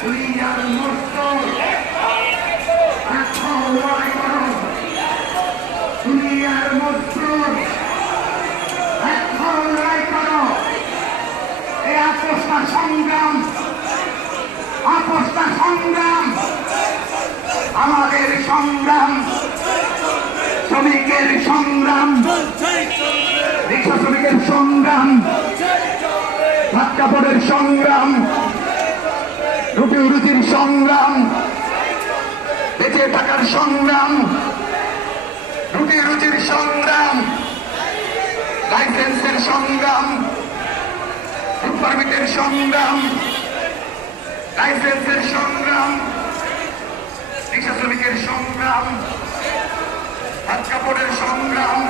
We are mortal. That's all সংগ্রাম আপোষটা সংগ্রাম আমাদের সংগ্রাম শ্রমিকের সংগ্রাম রিক্সা শ্রমিকের সংগ্রাম রুচির সংগ্রাম, বেঁচে থাকার সংগ্রাম রুটি রুচির সংগ্রাম, লাইসেন্সের সংগ্রাম পারমিটের সংগ্রাম, লাইসেন্সের সংগ্রাম, রিক্সা শ্রমিকের সংগ্রাম, হাত কাপড়ের সংগ্রাম